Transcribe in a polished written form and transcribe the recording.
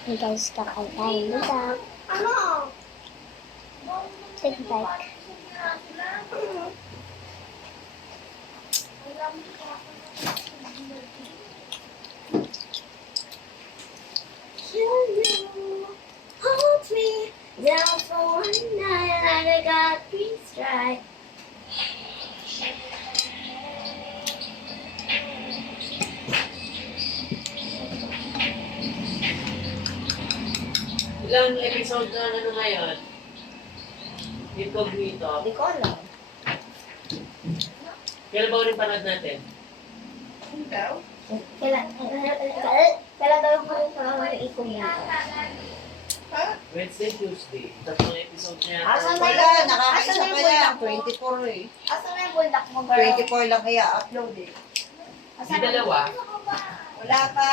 Hey guys, kakain tayo nito. Take a bite. Hold me down for one night and I got peace right. Ilang episode na ano ngayon? Incognito. Hindi ko alam. Kailan ba ulit panood natin? Kailan daw ko rin sa mga ikong nito? Wednesday, Tuesday. Tatlong episode na yata. Asan na Wala, yung nakakaisa pa lang. 24 eh. Asan na yung buldak mo, girl? 24 lang kaya upload eh. Di dalawa. Wala pa.